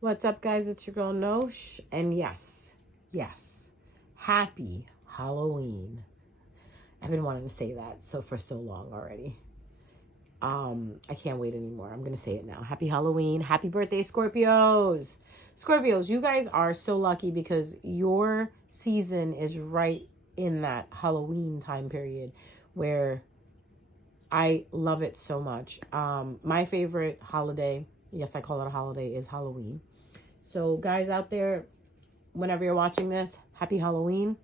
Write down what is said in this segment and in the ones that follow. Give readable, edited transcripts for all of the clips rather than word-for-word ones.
What's up, guys? It's your girl Nosh. And yes, happy Halloween. I've been wanting to say that for so long already. I can't wait anymore. I'm gonna say it now. Happy Halloween. Happy birthday, Scorpios. Scorpios, you guys are so lucky because your season is right in that Halloween time period where I love it so much. My favorite holiday, yes, I call it a holiday, is Halloween. So guys out there, whenever you're watching this, happy Halloween.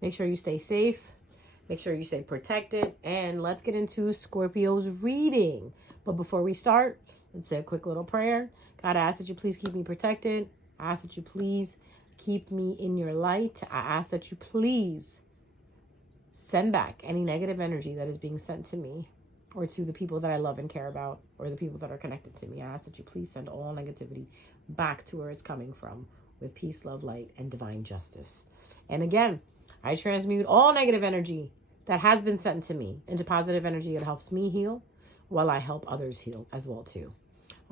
Make sure you stay safe. Make sure you stay protected. And let's get into Scorpio's reading. But before we start, let's say a quick little prayer. God, I ask that you please keep me protected. I ask that you please keep me in your light. I ask that you please send back any negative energy that is being sent to me or to the people that I love and care about or the people that are connected to me. I ask that you please send all negativity back to where it's coming from with peace, love, light, and divine justice. And again, I transmute all negative energy that has been sent to me into positive energy that helps me heal while I help others heal as well too.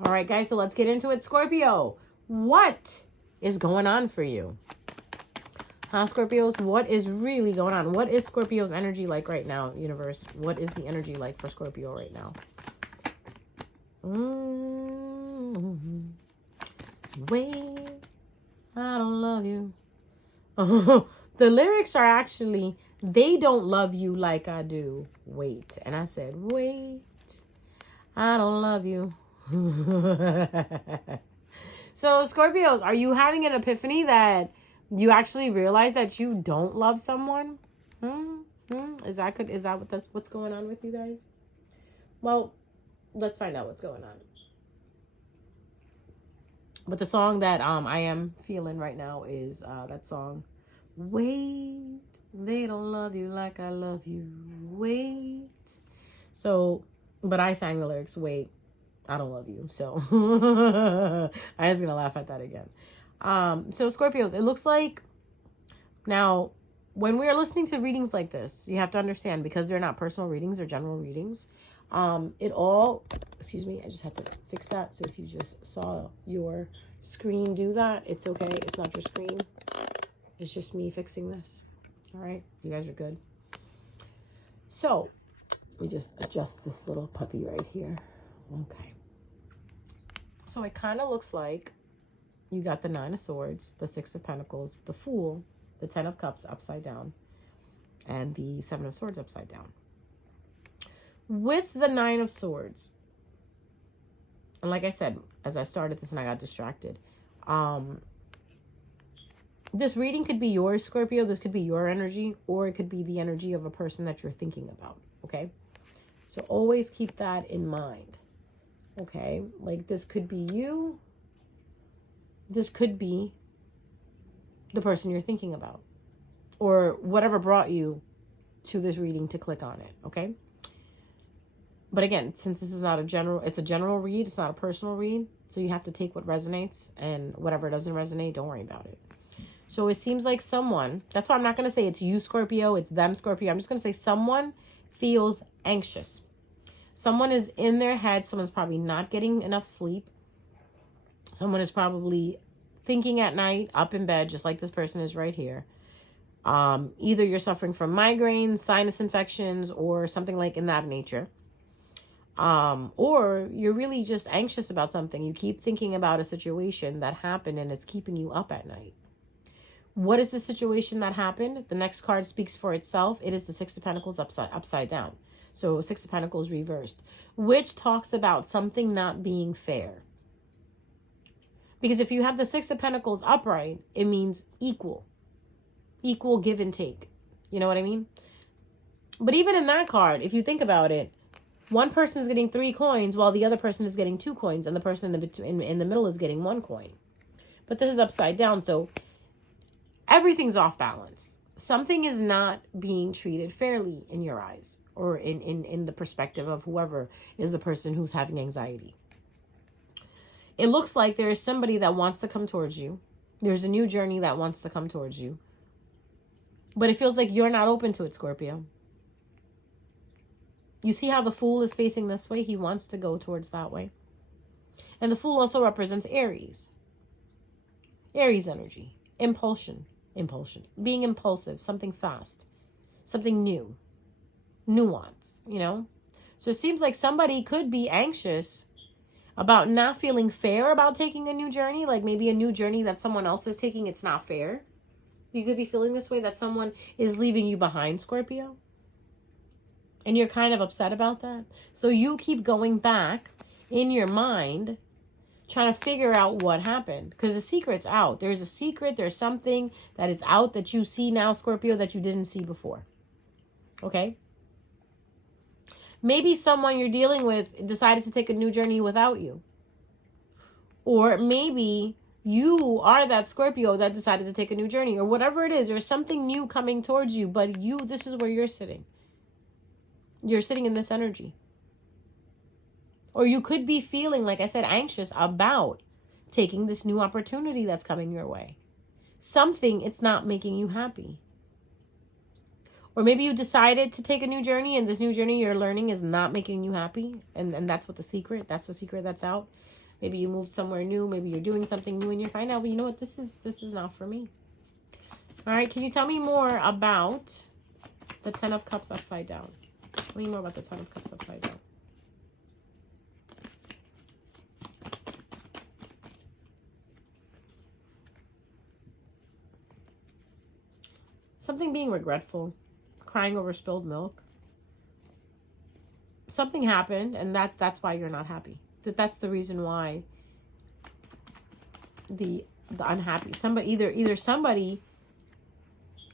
All right, guys, so let's get into it. Scorpio, what is going on for you? Huh, Scorpios, what is really going on? What is Scorpio's energy like right now, universe? What is the energy like for Scorpio right now? Wait, I don't love you. The lyrics are actually, they don't love you like I do. Wait. And I said, wait, I don't love you. So Scorpios, are you having an epiphany that you actually realize that you don't love someone? Is that what's going on with you guys? Well, let's find out what's going on. But the song that I am feeling right now is that song, Wait, they don't love you like I love you. Wait. So, but I sang the lyrics, wait, I don't love you. So I was gonna laugh at that again. So Scorpios, it looks like now when we are listening to readings like this, you have to understand, because they're not personal readings or general readings. Excuse me, I just had to fix that. So if you just saw your screen do that, it's okay. It's not your screen. It's just me fixing this. All right, you guys are good. So we just adjust this little puppy right here. Okay. So it kind of looks like you got the Nine of Swords, the Six of Pentacles, the Fool, the Ten of Cups upside down, and the Seven of Swords upside down. With the Nine of Swords, and like I said, as I started this and I got distracted, this reading could be yours, Scorpio. This could be your energy, or it could be the energy of a person that you're thinking about, okay? So always keep that in mind, okay? Like this could be you. This could be the person you're thinking about, or whatever brought you to this reading to click on it, okay? But again, since this is not it's a general read, it's not a personal read, so you have to take what resonates, and whatever doesn't resonate, don't worry about it. So it seems like someone, that's why I'm not going to say it's you, Scorpio, it's them, Scorpio. I'm just going to say someone feels anxious. Someone is in their head. Someone's probably not getting enough sleep. Someone is probably thinking at night, up in bed, just like this person is right here. Either you're suffering from migraines, sinus infections, or something like in that nature. Or you're really just anxious about something. You keep thinking about a situation that happened and it's keeping you up at night. What is the situation that happened? The next card speaks for itself. It is the Six of Pentacles upside down. So Six of Pentacles reversed, which talks about something not being fair. Because if you have the Six of Pentacles upright, it means equal give and take. You know what I mean? But even in that card, if you think about it, one person is getting 3 coins while the other person is getting 2 coins, and the person in the middle is getting 1 coin. But this is upside down, so everything's off balance. Something is not being treated fairly in your eyes, or in the perspective of whoever is the person who's having anxiety. It looks like there is somebody that wants to come towards you. There's a new journey that wants to come towards you. But it feels like you're not open to it, Scorpio. You see how the Fool is facing this way? He wants to go towards that way. And the Fool also represents Aries. Aries energy. Impulsion. Being impulsive. Something fast. Something new. Nuance, So it seems like somebody could be anxious about not feeling fair about taking a new journey. Like maybe a new journey that someone else is taking, it's not fair. You could be feeling this way, that someone is leaving you behind, Scorpio. And you're kind of upset about that. So you keep going back in your mind, trying to figure out what happened. Because the secret's out. There's a secret. There's something that is out that you see now, Scorpio, that you didn't see before. Okay? Maybe someone you're dealing with decided to take a new journey without you. Or maybe you are that Scorpio that decided to take a new journey. Or whatever it is, there's something new coming towards you. But this is where you're sitting. You're sitting in this energy. Or you could be feeling, like I said, anxious about taking this new opportunity that's coming your way. Something, it's not making you happy. Or maybe you decided to take a new journey, and this new journey you're learning is not making you happy. And that's the secret that's out. Maybe you moved somewhere new. Maybe you're doing something new and you find out, well, you know what? This is not for me. All right. Can you tell me more about the Ten of Cups upside down? Tell me more about the Ten of Cups upside down. Something being regretful. Crying over spilled milk. Something happened, and that's why you're not happy. That's the reason why the unhappy. Either somebody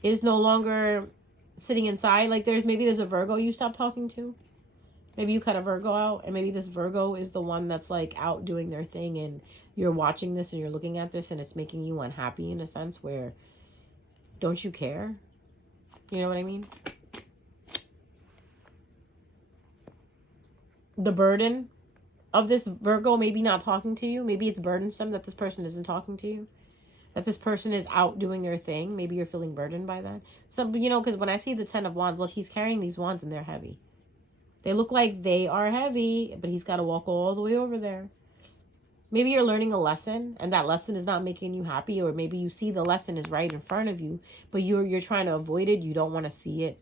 is no longer sitting inside. Like there's a Virgo you stopped talking to. Maybe you cut a Virgo out, and maybe this Virgo is the one that's like out doing their thing, and you're watching this and you're looking at this, and it's making you unhappy in a sense where, don't you care? You know what I mean? The burden of this Virgo maybe not talking to you. Maybe it's burdensome that this person isn't talking to you. That this person is out doing their thing. Maybe you're feeling burdened by that. Because when I see the Ten of Wands, look, he's carrying these wands and they're heavy. They look like they are heavy, but he's got to walk all the way over there. Maybe you're learning a lesson and that lesson is not making you happy, or maybe you see the lesson is right in front of you, but you're trying to avoid it. You don't want to see it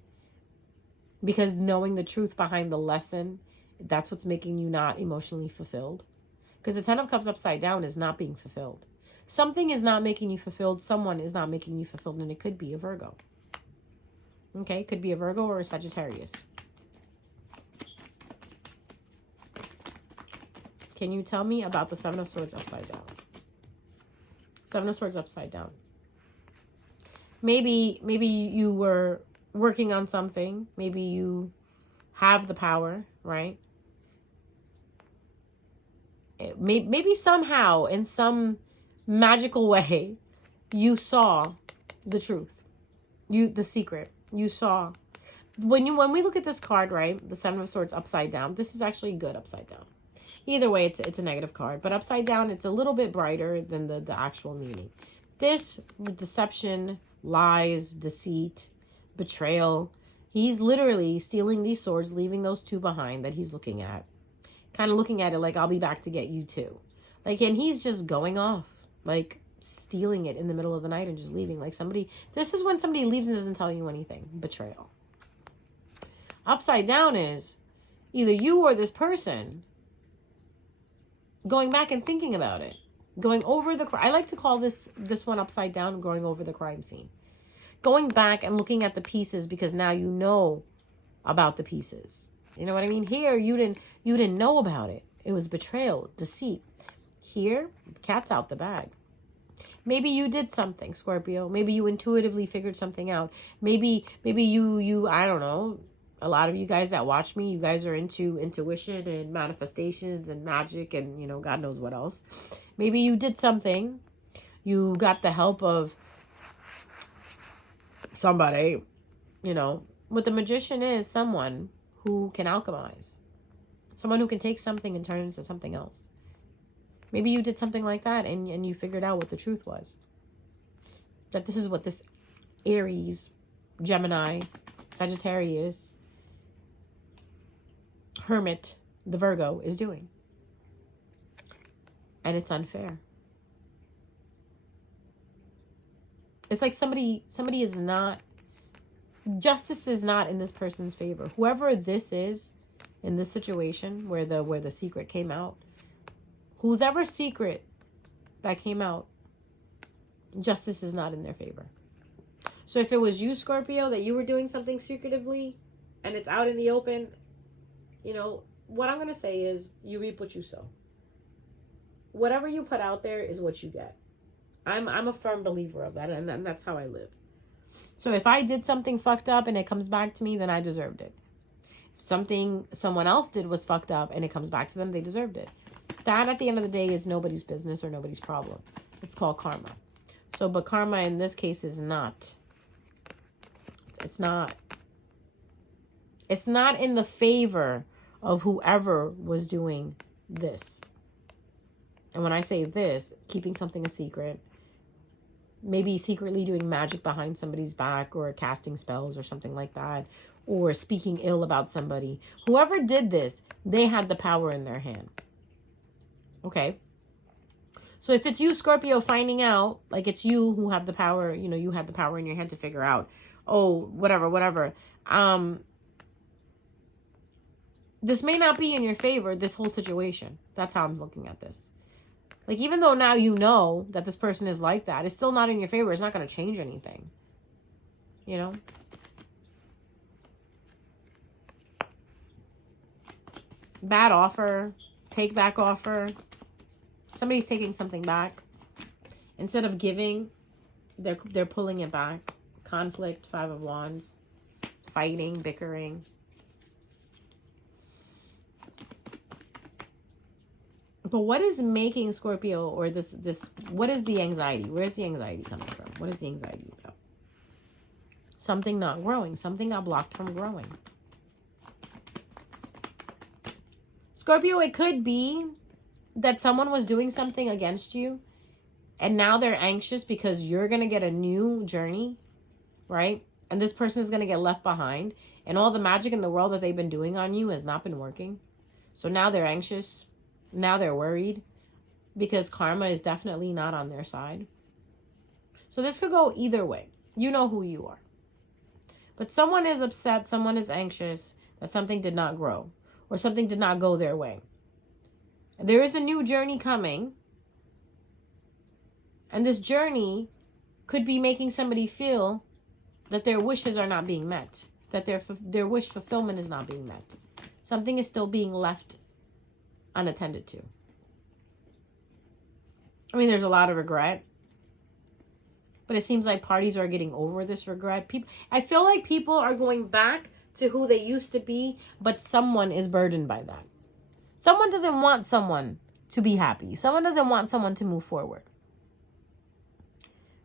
because knowing the truth behind the lesson, that's what's making you not emotionally fulfilled. Because the Ten of Cups upside down is not being fulfilled. Something is not making you fulfilled. Someone is not making you fulfilled, and it could be a Virgo. Okay, it could be a Virgo or a Sagittarius. Can you tell me about the Seven of Swords upside down? Seven of Swords upside down. Maybe you were working on something. Maybe you have the power, right? Maybe somehow, in some magical way, you saw the truth. The secret. You saw. When we look at this card, right? The Seven of Swords upside down. This is actually good upside down. Either way, it's a negative card. But upside down, it's a little bit brighter than the actual meaning. This, with deception, lies, deceit, betrayal. He's literally stealing these swords, leaving those two behind that he's looking at. Kind of looking at it like, I'll be back to get you too. Like, and he's just going off. Like, stealing it in the middle of the night and just leaving. Like this is when somebody leaves and doesn't tell you anything. Betrayal. Upside down is either you or this person going back and thinking about it, going over I like to call this one upside down, going over the crime scene, going back and looking at the pieces because now you know about the pieces. You know what I mean? Here you didn't know about it. It was betrayal, deceit. Here, cat's out the bag. Maybe you did something, Scorpio. Maybe you intuitively figured something out. Maybe you I don't know. A lot of you guys that watch me, you guys are into intuition and manifestations and magic and, God knows what else. Maybe you did something. You got the help of somebody, What the magician is someone who can alchemize. Someone who can take something and turn it into something else. Maybe you did something like that and you figured out what the truth was. That this is what this Aries, Gemini, Sagittarius, Hermit, the Virgo is doing. And it's unfair. It's like somebody is not, justice is not in this person's favor. Whoever this is in this situation where the secret came out, whose ever secret that came out, justice is not in their favor. So if it was you, Scorpio, that you were doing something secretively and it's out in the open, you know, what I'm going to say is you reap what you sow. Whatever you put out there is what you get. I'm a firm believer of that, and that's how I live. So if I did something fucked up and it comes back to me, then I deserved it. If something someone else did was fucked up and it comes back to them, they deserved it. That, at the end of the day, is nobody's business or nobody's problem. It's called karma. So, but karma in this case is not. It's not in the favor of whoever was doing this. And when I say this, keeping something a secret, maybe secretly doing magic behind somebody's back or casting spells or something like that, or speaking ill about somebody. Whoever did this, they had the power in their hand. Okay? So if it's you, Scorpio, finding out, like it's you who have the power, you know, you had the power in your hand to figure out, oh, whatever. This may not be in your favor, this whole situation. That's how I'm looking at this. Like, even though now you know that this person is like that, it's still not in your favor. It's not going to change anything. You know? Bad offer. Take back offer. Somebody's taking something back. Instead of giving, they're pulling it back. Conflict, 5 of Wands. Fighting, bickering. But what is making Scorpio, or this, what is the anxiety? Where's the anxiety coming from? What is the anxiety about? Something not growing. Something got blocked from growing. Scorpio, it could be that someone was doing something against you and now they're anxious because you're going to get a new journey, right? And this person is going to get left behind, and all the magic in the world that they've been doing on you has not been working. So now they're anxious. Now they're worried because karma is definitely not on their side. So this could go either way. You know who you are. But someone is upset, someone is anxious that something did not grow or something did not go their way. There is a new journey coming. And this journey could be making somebody feel that their wishes are not being met, that their wish fulfillment is not being met. Something is still being left unattended to. I mean, there's a lot of regret, but it seems like parties are getting over this regret. I feel like people are going back to who they used to be, but someone is burdened by that. Someone doesn't want someone to be happy. Someone doesn't want someone to move forward.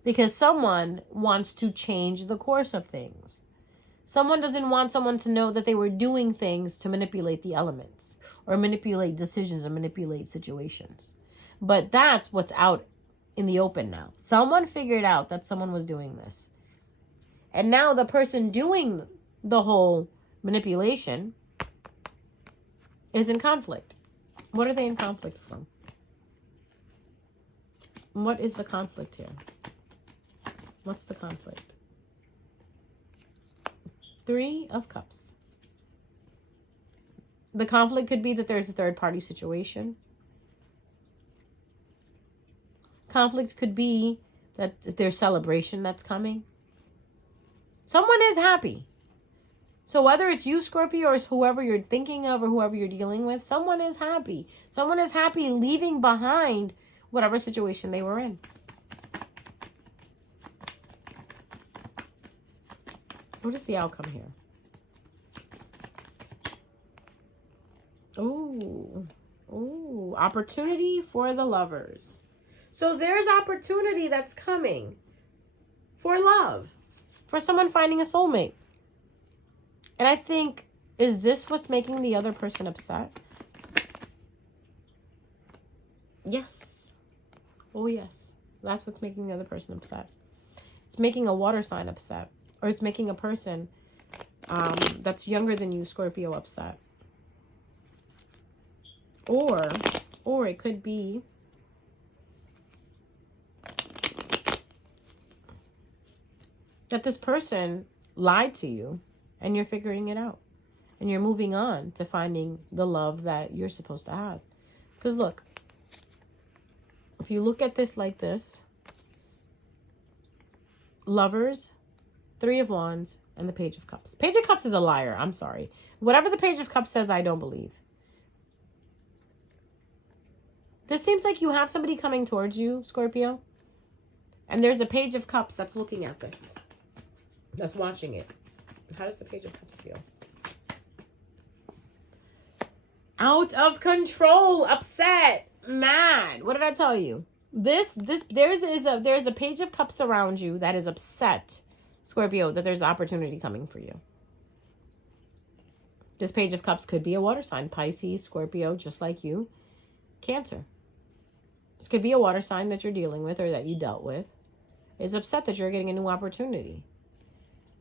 Because someone wants to change the course of things. Someone doesn't want someone to know that they were doing things to manipulate the elements or manipulate decisions or manipulate situations. But that's what's out in the open now. Someone figured out that someone was doing this. And now the person doing the whole manipulation is in conflict. What are they in conflict from? What is the conflict here? What's the conflict? 3 of Cups. The conflict could be that there's a third party situation. Conflict could be that there's celebration that's coming. Someone is happy. So whether it's you, Scorpio, or it's whoever you're thinking of or whoever you're dealing with, someone is happy. Someone is happy leaving behind whatever situation they were in. What is the outcome here? Ooh, opportunity for the lovers. So there's opportunity that's coming for love, for someone finding a soulmate. And I think, is this what's making the other person upset? Yes. Oh, yes. That's what's making the other person upset. It's making a water sign upset. Or it's making a person that's younger than you, Scorpio, upset. Or it could be that this person lied to you and you're figuring it out. And you're moving on to finding the love that you're supposed to have. Because look, if you look at this like this, Lovers, Three of Wands, and the Page of Cups. Page of Cups is a liar. I'm sorry. Whatever the Page of Cups says, I don't believe. This seems like you have somebody coming towards you, Scorpio. And there's a Page of Cups that's looking at this. That's watching it. How does the Page of Cups feel? Out of control, upset, mad. What did I tell you? There's a Page of Cups around you that is upset, Scorpio, that there's opportunity coming for you. This Page of Cups could be a water sign, Pisces, Scorpio, just like you, Cancer. This could be a water sign that you're dealing with or that you dealt with. Is upset that you're getting a new opportunity.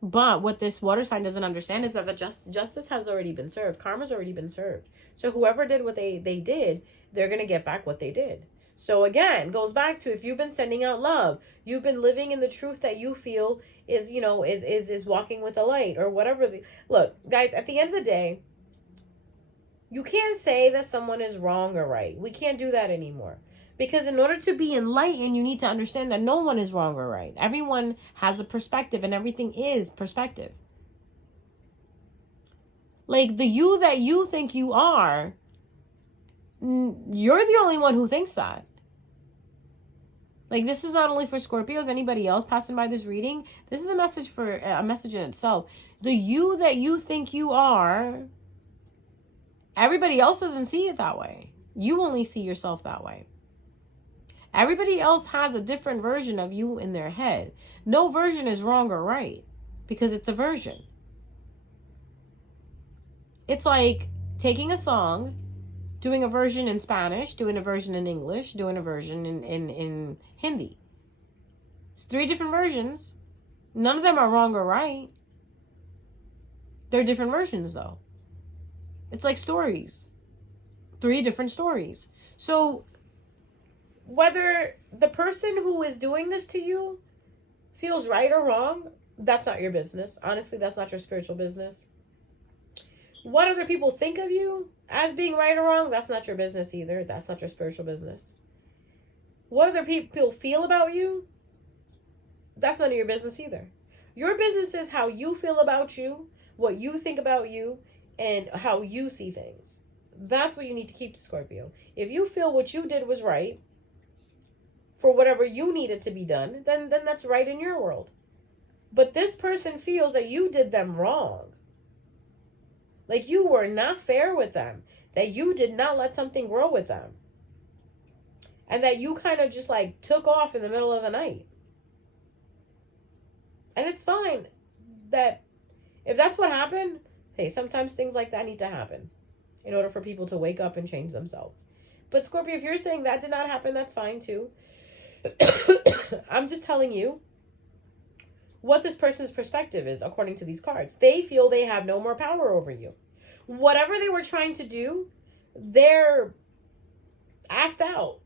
But what this water sign doesn't understand is that the justice has already been served. Karma's already been served. So whoever did what they did, they're going to get back what they did. So again, goes back to, if you've been sending out love, you've been living in the truth that you feel is, you know, is walking with the light or whatever. Look, guys, at the end of the day, you can't say that someone is wrong or right. We can't do that anymore. Because in order to be enlightened, you need to understand that no one is wrong or right. Everyone has a perspective and everything is perspective. Like the you that you think you are, you're the only one who thinks that. Like this is not only for Scorpios, anybody else passing by this reading. This is a message in itself. The you that you think you are, everybody else doesn't see it that way. You only see yourself that way. Everybody else has a different version of you in their head. No version is wrong or right because it's a version. It's like taking a song, doing a version in Spanish, doing a version in English, doing a version in Hindi. It's 3 different versions. None of them are wrong or right. They're different versions though. It's like stories. 3 different stories. So whether the person who is doing this to you feels right or wrong, that's not your business. Honestly, that's not your spiritual business. What other people think of you as being right or wrong, that's not your business either. That's not your spiritual business. What other people feel about you, that's none of your business either. Your business is how you feel about you, what you think about you, and how you see things. That's what you need to keep to Scorpio. If you feel what you did was right, for whatever you needed to be done, then that's right in your world. But this person feels that you did them wrong. Like you were not fair with them. That you did not let something grow with them. And that you kind of just like took off in the middle of the night. And it's fine. That if that's what happened, hey, sometimes things like that need to happen in order for people to wake up and change themselves. But Scorpio, if you're saying that did not happen, that's fine too. I'm just telling you what this person's perspective is according to these cards. They feel they have no more power over you. Whatever they were trying to do, they're asked out.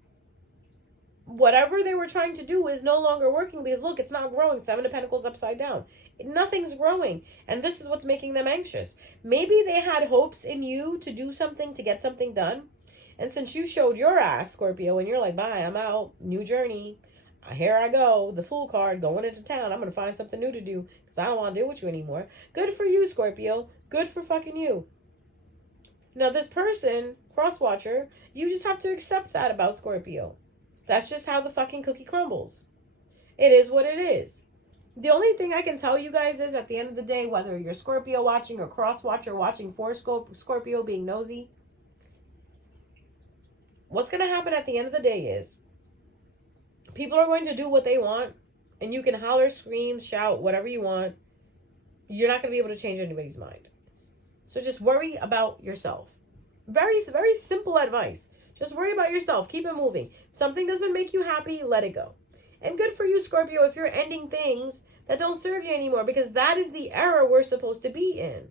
Whatever they were trying to do is no longer working because look, it's not growing. 7 of Pentacles upside down. Nothing's growing. And this is what's making them anxious. Maybe they had hopes in you to do something, to get something done. And since you showed your ass, Scorpio, and you're like, bye, I'm out, new journey. Here I go, the Fool card, going into town. I'm going to find something new to do because I don't want to deal with you anymore. Good for you, Scorpio. Good for fucking you. Now, this person, cross-watcher, you just have to accept that about Scorpio. That's just how the fucking cookie crumbles. It is what it is. The only thing I can tell you guys is at the end of the day, whether you're Scorpio watching or cross-watcher watching for Scorpio being nosy, what's going to happen at the end of the day is people are going to do what they want, and you can holler, scream, shout, whatever you want. You're not going to be able to change anybody's mind. So just worry about yourself. Very, very simple advice. Just worry about yourself. Keep it moving. If something doesn't make you happy, let it go. And good for you, Scorpio, if you're ending things that don't serve you anymore, because that is the era we're supposed to be in.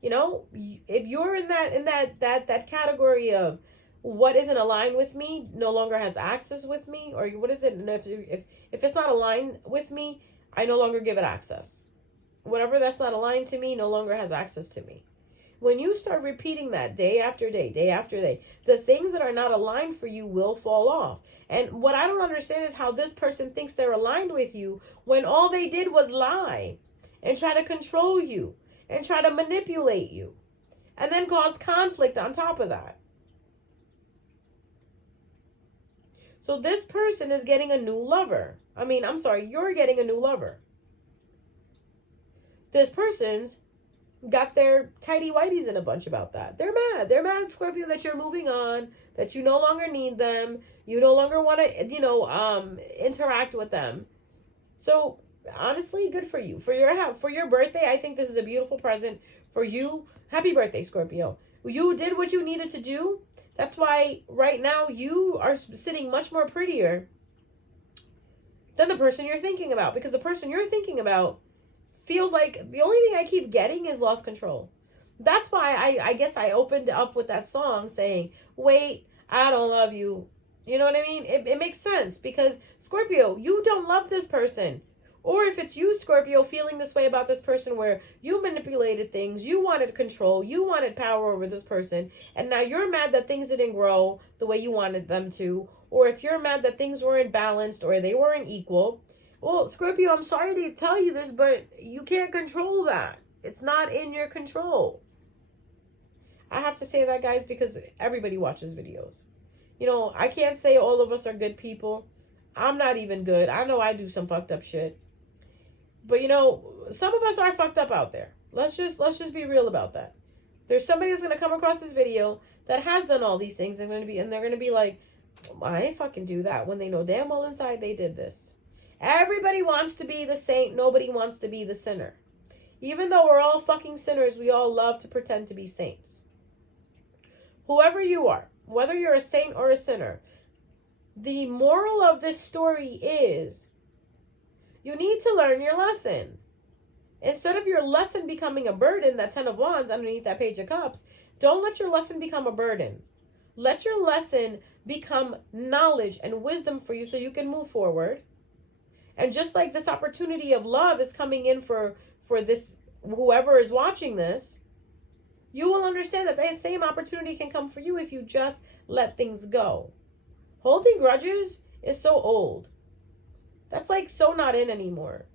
You know, if you're in that category of what isn't aligned with me no longer has access with me, or what is it? And if it's not aligned with me, I no longer give it access. Whatever that's not aligned to me no longer has access to me. When you start repeating that day after day, day after day, the things that are not aligned for you will fall off. And what I don't understand is how this person thinks they're aligned with you when all they did was lie and try to control you and try to manipulate you and then cause conflict on top of that. So this person is getting a new lover. You're getting a new lover. This person's got their tidy whities in a bunch about that. They're mad. They're mad, Scorpio, that you're moving on, that you no longer need them. You no longer want to, interact with them. So honestly, good for you. For your birthday, I think this is a beautiful present for you. Happy birthday, Scorpio. You did what you needed to do. That's why right now you are sitting much more prettier than the person you're thinking about. Because the person you're thinking about feels like the only thing I keep getting is lost control. That's why I guess I opened up with that song saying, wait, I don't love you. You know what I mean? It makes sense because Scorpio, you don't love this person. Or if it's you, Scorpio, feeling this way about this person where you manipulated things, you wanted control, you wanted power over this person, and now you're mad that things didn't grow the way you wanted them to, or if you're mad that things weren't balanced or they weren't equal, well, Scorpio, I'm sorry to tell you this, but you can't control that. It's not in your control. I have to say that, guys, because everybody watches videos. I can't say all of us are good people. I'm not even good. I know I do some fucked up shit. But some of us are fucked up out there. Let's just be real about that. There's somebody that's gonna come across this video that has done all these things and they're gonna be like, I ain't fucking do that, when they know damn well inside they did this. Everybody wants to be the saint. Nobody wants to be the sinner. Even though we're all fucking sinners, we all love to pretend to be saints. Whoever you are, whether you're a saint or a sinner, the moral of this story is you need to learn your lesson. Instead of your lesson becoming a burden, that 10 of Wands underneath that Page of Cups, don't let your lesson become a burden. Let your lesson become knowledge and wisdom for you so you can move forward. And just like this opportunity of love is coming in for this, whoever is watching this, you will understand that that same opportunity can come for you if you just let things go. Holding grudges is so old. That's like so not in anymore.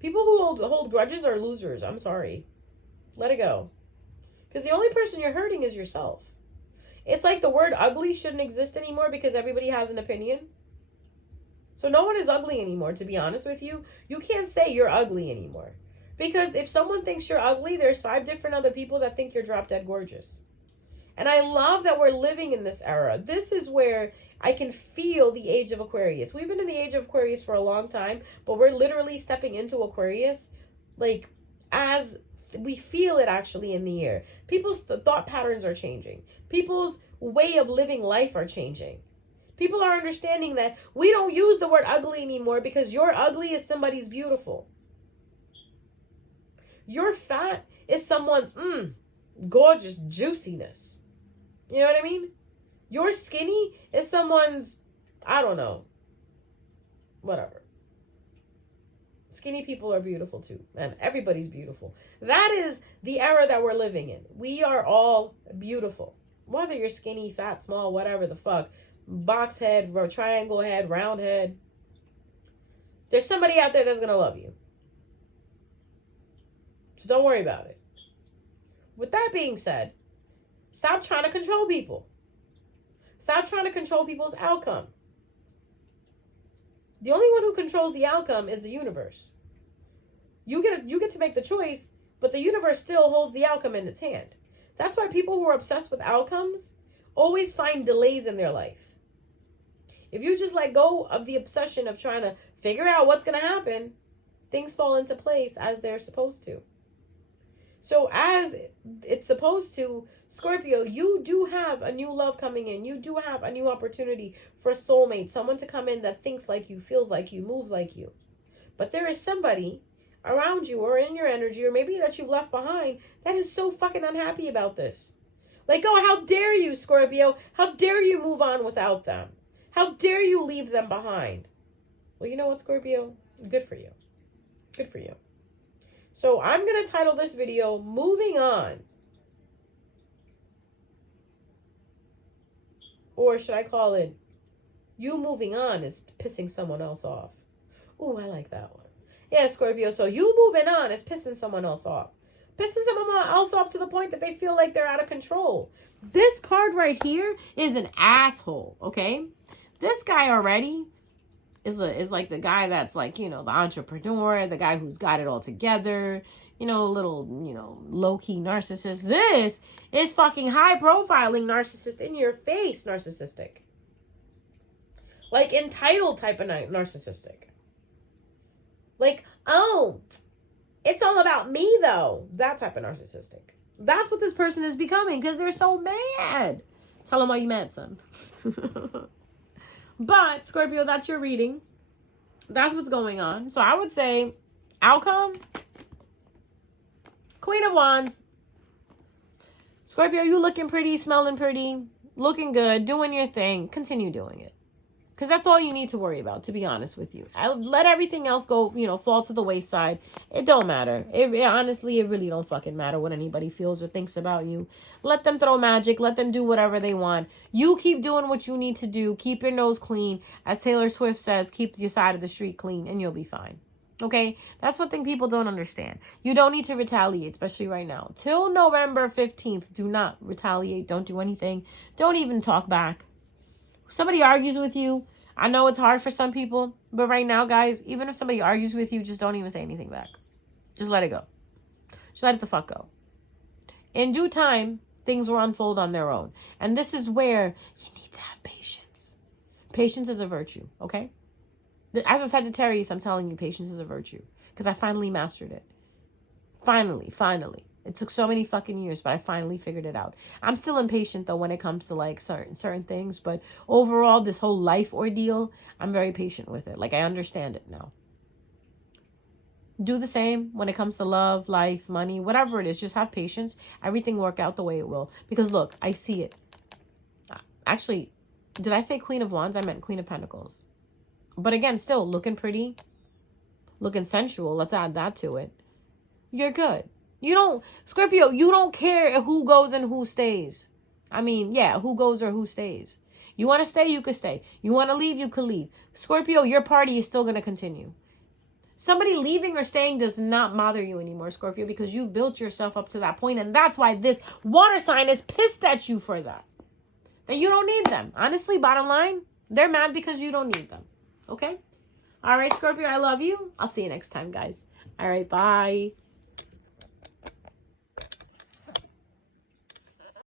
People who hold grudges are losers. I'm sorry. Let it go. Because the only person you're hurting is yourself. It's like the word ugly shouldn't exist anymore because everybody has an opinion. So no one is ugly anymore, to be honest with you. You can't say you're ugly anymore. Because if someone thinks you're ugly, there's 5 different other people that think you're drop dead gorgeous. And I love that we're living in this era. This is where I can feel the age of Aquarius. We've been in the age of Aquarius for a long time, but we're literally stepping into Aquarius like as we feel it actually in the air. People's thought patterns are changing. People's way of living life are changing. People are understanding that we don't use the word ugly anymore because your ugly is somebody's beautiful. Your fat is someone's gorgeous juiciness. You know what I mean? Your skinny is someone's, I don't know, whatever. Skinny people are beautiful too, and everybody's beautiful. That is the era that we're living in. We are all beautiful. Whether you're skinny, fat, small, whatever the fuck, box head, triangle head, round head. There's somebody out there that's going to love you. So don't worry about it. With that being said, stop trying to control people. Stop trying to control people's outcome. The only one who controls the outcome is the universe. You get to make the choice, but the universe still holds the outcome in its hand. That's why people who are obsessed with outcomes always find delays in their life. If you just let go of the obsession of trying to figure out what's going to happen, things fall into place as they're supposed to. So as it's supposed to, Scorpio, you do have a new love coming in. You do have a new opportunity for a soulmate, someone to come in that thinks like you, feels like you, moves like you. But there is somebody around you or in your energy or maybe that you've left behind that is so fucking unhappy about this. Like, oh, how dare you, Scorpio? How dare you move on without them? How dare you leave them behind? Well, you know what, Scorpio? Good for you. Good for you. So I'm going to title this video, Moving On. Or should I call it, You Moving On is Pissing Someone Else Off. Ooh, I like that one. Yeah, Scorpio. So you moving on is pissing someone else off. Pissing someone else off to the point that they feel like they're out of control. This card right here is an asshole, okay? This guy already is like the guy that's like, you know, the entrepreneur, the guy who's got it all together, you know, little, you know, low-key narcissist. This is fucking high-profiling narcissist, in your face narcissistic. Like entitled type of narcissistic. Like, oh, it's all about me though. That type of narcissistic. That's what this person is becoming because they're so mad. Tell them why you mad, son. But, Scorpio, that's your reading. That's what's going on. So I would say, outcome, Queen of Wands. Scorpio, you looking pretty, smelling pretty, looking good, doing your thing. Continue doing it. Because that's all you need to worry about, to be honest with you. Let everything else go, you know, fall to the wayside. It don't matter. Honestly, it really don't fucking matter what anybody feels or thinks about you. Let them throw magic. Let them do whatever they want. You keep doing what you need to do. Keep your nose clean. As Taylor Swift says, keep your side of the street clean and you'll be fine. Okay? That's one thing people don't understand. You don't need to retaliate, especially right now. Till November 15th, do not retaliate. Don't do anything. Don't even talk back. Somebody argues with you. I know it's hard for some people, but right now, guys, even if somebody argues with you, just don't even say anything back. Just let it go. Just let it the fuck go. In due time, things will unfold on their own. And this is where you need to have patience. Patience is a virtue, okay? As a Sagittarius, I'm telling you, patience is a virtue. Because I finally mastered it. Finally. It took so many fucking years, but I finally figured it out. I'm still impatient, though, when it comes to, like, certain things. But overall, this whole life ordeal, I'm very patient with it. Like, I understand it now. Do the same when it comes to love, life, money, whatever it is. Just have patience. Everything will work out the way it will. Because, look, I see it. Actually, did I say Queen of Wands? I meant Queen of Pentacles. But again, still looking pretty. Looking sensual. Let's add that to it. You're good. Scorpio, you don't care who goes and who stays. I mean, yeah, who goes or who stays. You want to stay, you could stay. You want to leave, you could leave. Scorpio, your party is still going to continue. Somebody leaving or staying does not bother you anymore, Scorpio, because you've built yourself up to that point, and that's why this water sign is pissed at you for that. That you don't need them. Honestly, bottom line, they're mad because you don't need them. Okay? All right, Scorpio, I love you. I'll see you next time, guys. All right, bye.